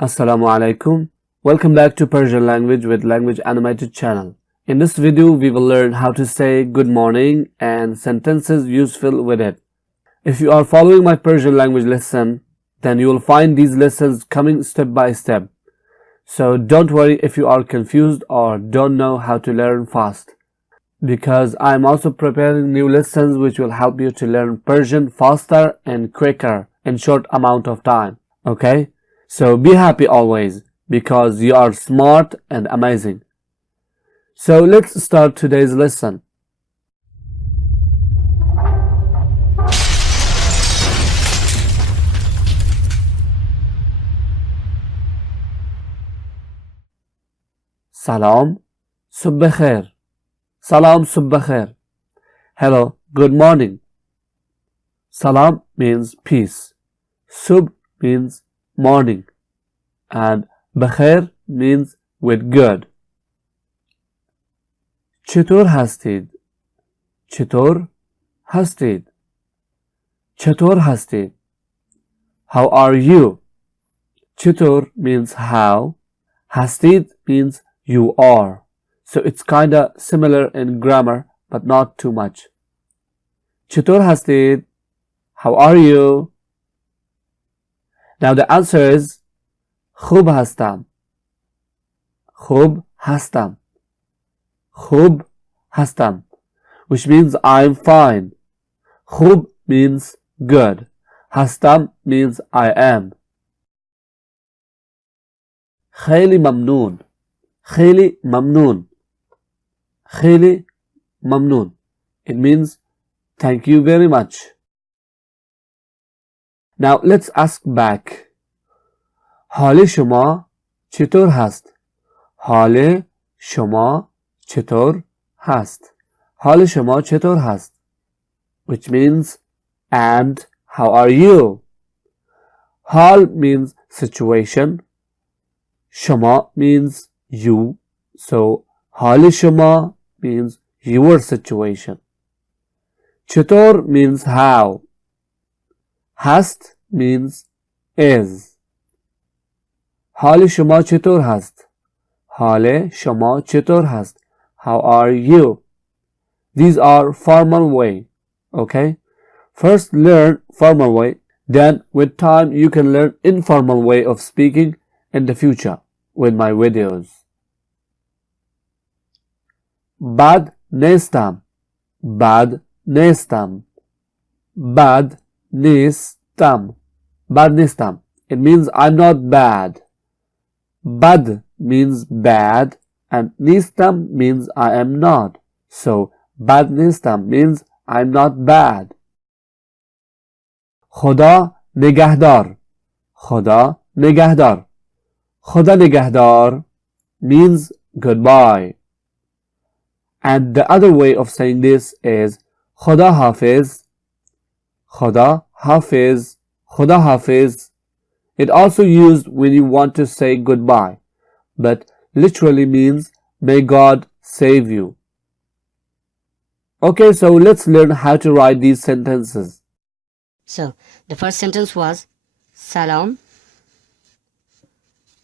Assalamu alaikum. Welcome back to Persian language with language animated channel. In this video, we will learn how to say good morning and sentences useful with it. If you are following my Persian language lesson, then you will find these lessons coming step by step. So don't worry if you are confused or don't know how to learn fast, because I am also preparing new lessons which will help you to learn Persian faster and quicker in short amount of time. Okay? So be happy always, because you are smart and amazing. So let's start today's lesson. Salam, subh khair. Salam, subh khair. Hello, good morning. Salam means peace. Subh means morning, and bakhair means with good. چطور هستید؟ چطور هستید؟ چطور هستید؟ How are you? چطور means how, هستید means you are. So it's kinda similar in grammar, but not too much. چطور هستید? How are you? Now the answer is خوب هستم. خوب هستم. خوب هستم, which means I'm fine. خوب means good. هستم means I am. خیلی ممنون. خیلی ممنون. خیلی ممنون. It means thank you very much. Now let's ask back. حال شما چطور هست؟ حال شما چطور هست؟ حال شما چطور هست؟ Which means, and how are you? حال means situation. شما means you. So حال شما means your situation. چطور means how. هست means is. حال شما چطور هست؟ حال شما چطور هست? How are you? These are formal way. Okay? First learn formal way. Then with time you can learn informal way of speaking in the future with my videos. بد نیستم. بد نیستم. بد نیستم. بد نیستم. It means I'm not bad. Bad means bad, and nistam means I am not. So bad nistam means I'm not bad. خدا نگهدار. خدا نگهدار. خدا نگهدار means goodbye. And the other way of saying this is خدا حافظ. خدا حافظ. خدا حافظ. It also used when you want to say goodbye, but literally means may God save you. Okay, so let's learn how to write these sentences. So, the first sentence was Salam.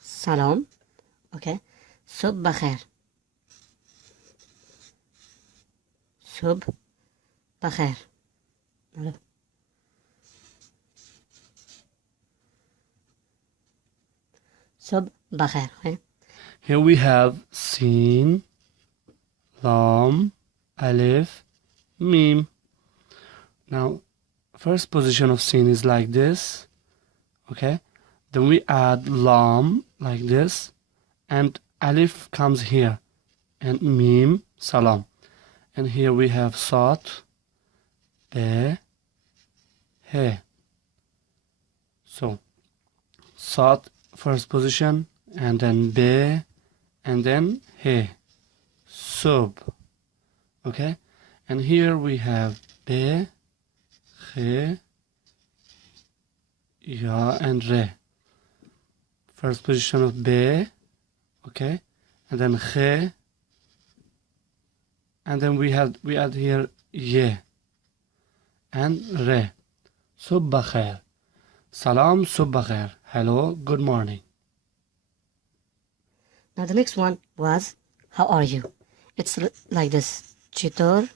Salam. Okay. Subh bakhair. Subh bakhair. Subh bakhair. Okay. Here we have Sin, Lam, Alif, Mim. Now, first position of Sin is like this. Okay. Then we add Lam like this. And Alif comes here. And Mim, Salam. And here we have Sat, Be, He. So, Sat, first position, and then Be, and then He. Sub. Okay? And here we have Be, He, Ya, and Re. First position of Be, okay? And then He, and then we add here Ye and Re. Subh bakhair. Salam, subh bakhair. Hello, good morning. Now the next one was, how are you? It's like this. Chitor.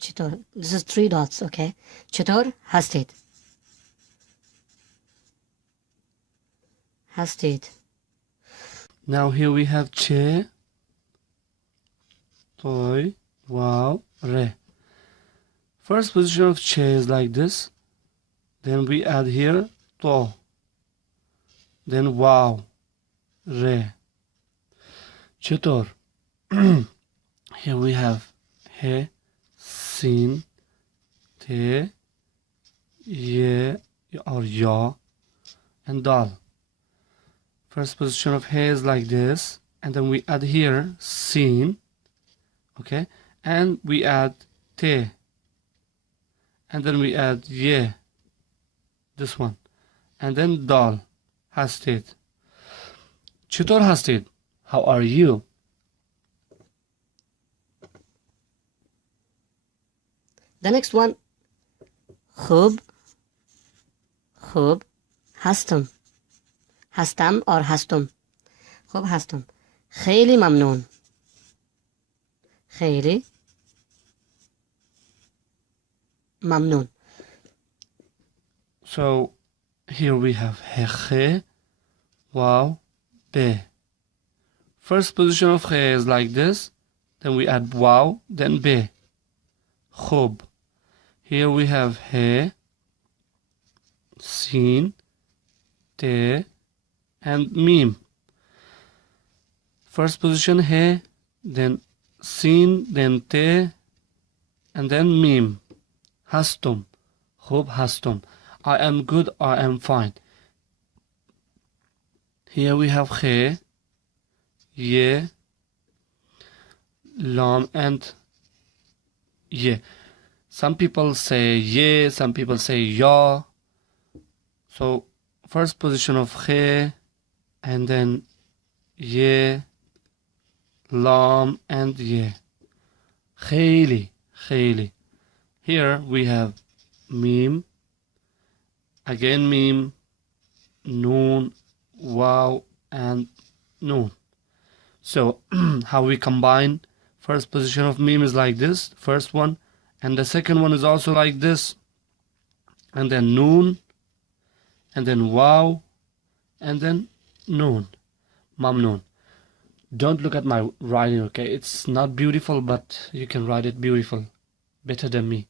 Chitor. This is 3 dots, okay? Chitor hasted. Hasted. Now here we have che, toy, wow, re. First position of che is like this. Then we add here to. Then wow, re. Chitor. Here we have he, sin, te, ye or ya, and dal. First position of he is like this, and then we add here sin, okay, and we add te, and then we add ye, this one, and then dal, hasted. Chitor hasted, how are you? The next one, khub. Khub hastum. Hastam or hastum. Khub hastum. Khayli mamnoon. Khayli mamnoon. So here we have he, wow, be. First position of he is like this, then we add wow, then be. Khub. Here we have he, sin, te, and mim. First position he, then sin, then te, and then mim. Hastum. Khub hastum. I am good, I am fine. Here we have he, ye, lam, and ye. Some people say ye, some people say ya. So first position of he, and then ye, lam, and ye. Khayli, khayli. Here we have mim, again mim, noon, wow, and noon. So how we combine? First position of mim is like this, first one, and the second one is also like this, and then noon, and then wow, and then noon, mamnoon. Don't look at my writing, okay? It's not beautiful, but you can write it beautiful, better than me.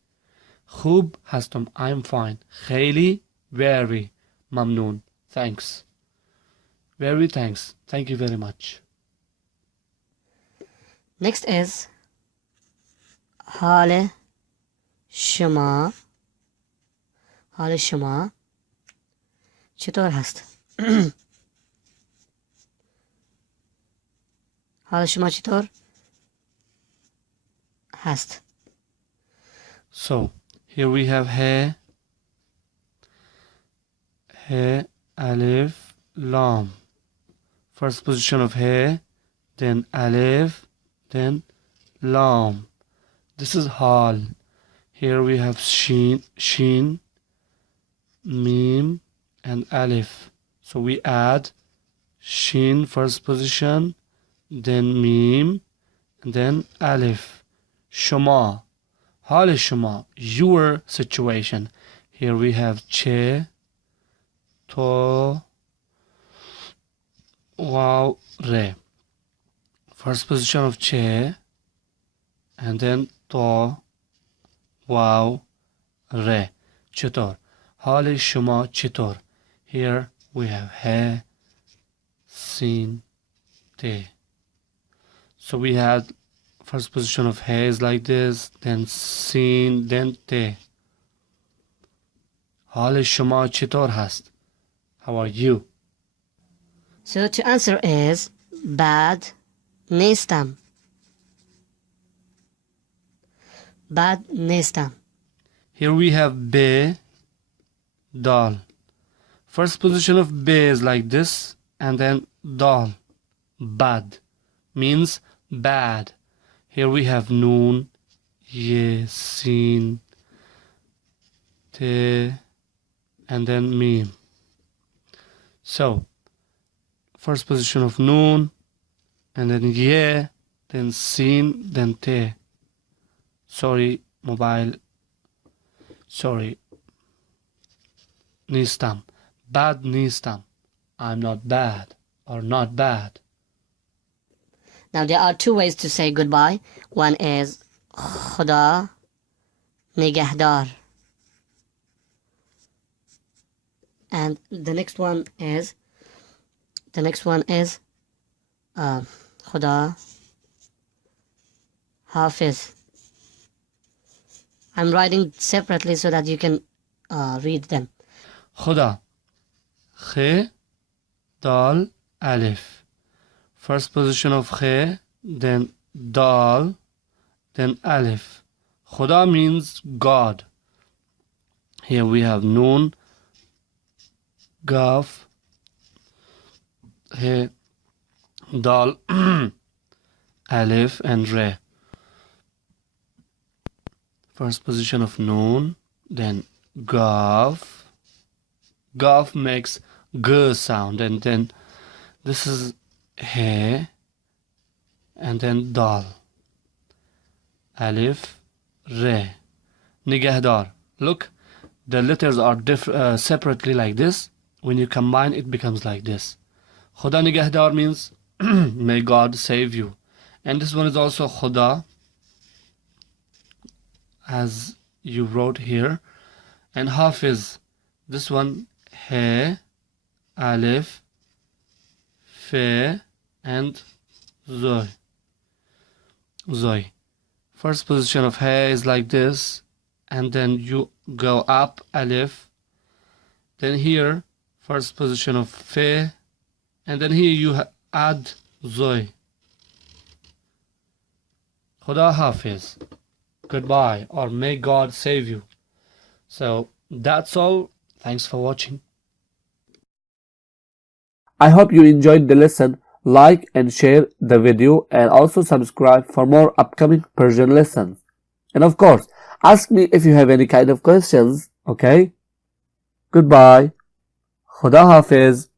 Khub hastum, I'm fine. Khayli, very. Mamnoon, thanks. Very thanks. Thank you very much. Next is Hale Shama. Hale Shama. چطور هست؟ حال شما چطور هست؟ So here we have he, alif, lam. First position of he, then alif, then lam. This is hal. Here we have shin, mim, and alif. So we add shin first position, then mim, and then alif. Shama. Hal shama, your situation. Here we have che, to, wow, re. First position of che, and then to, wow, re. Chitor. Hal shama chitor. Here we have he, sin, te. So we had first position of he is like this, then sin, then te. حال شما چطور هست? How are you? So to answer is bad نیستم. Bad نیستم. Here we have be, dal. First position of be is like this, and then dal. Bad means bad. Here we have noon, ye, sin, te, and then mim. So First position of noon, and then ye, then sin, then te. Sorry, mobile. Sorry. Nistam. Bad nistam. I'm not bad or not bad. Now there are two ways to say goodbye. One is Khuda Nigahdar. And the next one is Khuda Hafiz. I'm writing separately so that you can read them. Khuda. Khe, dal, alif. First position of khe, then dal, then alif. Khuda means God. Here we have noon, gaf, he, dal, alif, and re. First position of noon, then gaf. Gaf makes g sound, and then this is he, and then dal, alif, re. Nigahdar. Look, the letters are separately like this. When you combine, it becomes like this. Khuda Nigahdar means may God save you. And this one is also Khuda, as you wrote here. And Hafiz, this one, He, Alif, Fe, and Zoy. Zoy. First position of He is like this, and then you go up, Alif. Then here, first position of Fe, and then here you add Zoy. Khuda Hafiz. Goodbye, or may God save you. So that's all. Thanks for watching. I hope you enjoyed the lesson. Like and share the video and also subscribe for more upcoming Persian lessons. And of course, ask me if you have any kind of questions, okay? Goodbye. Khuda Hafiz.